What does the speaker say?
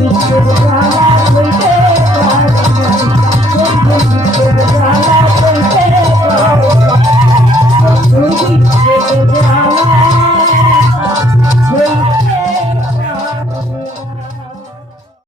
你却不在。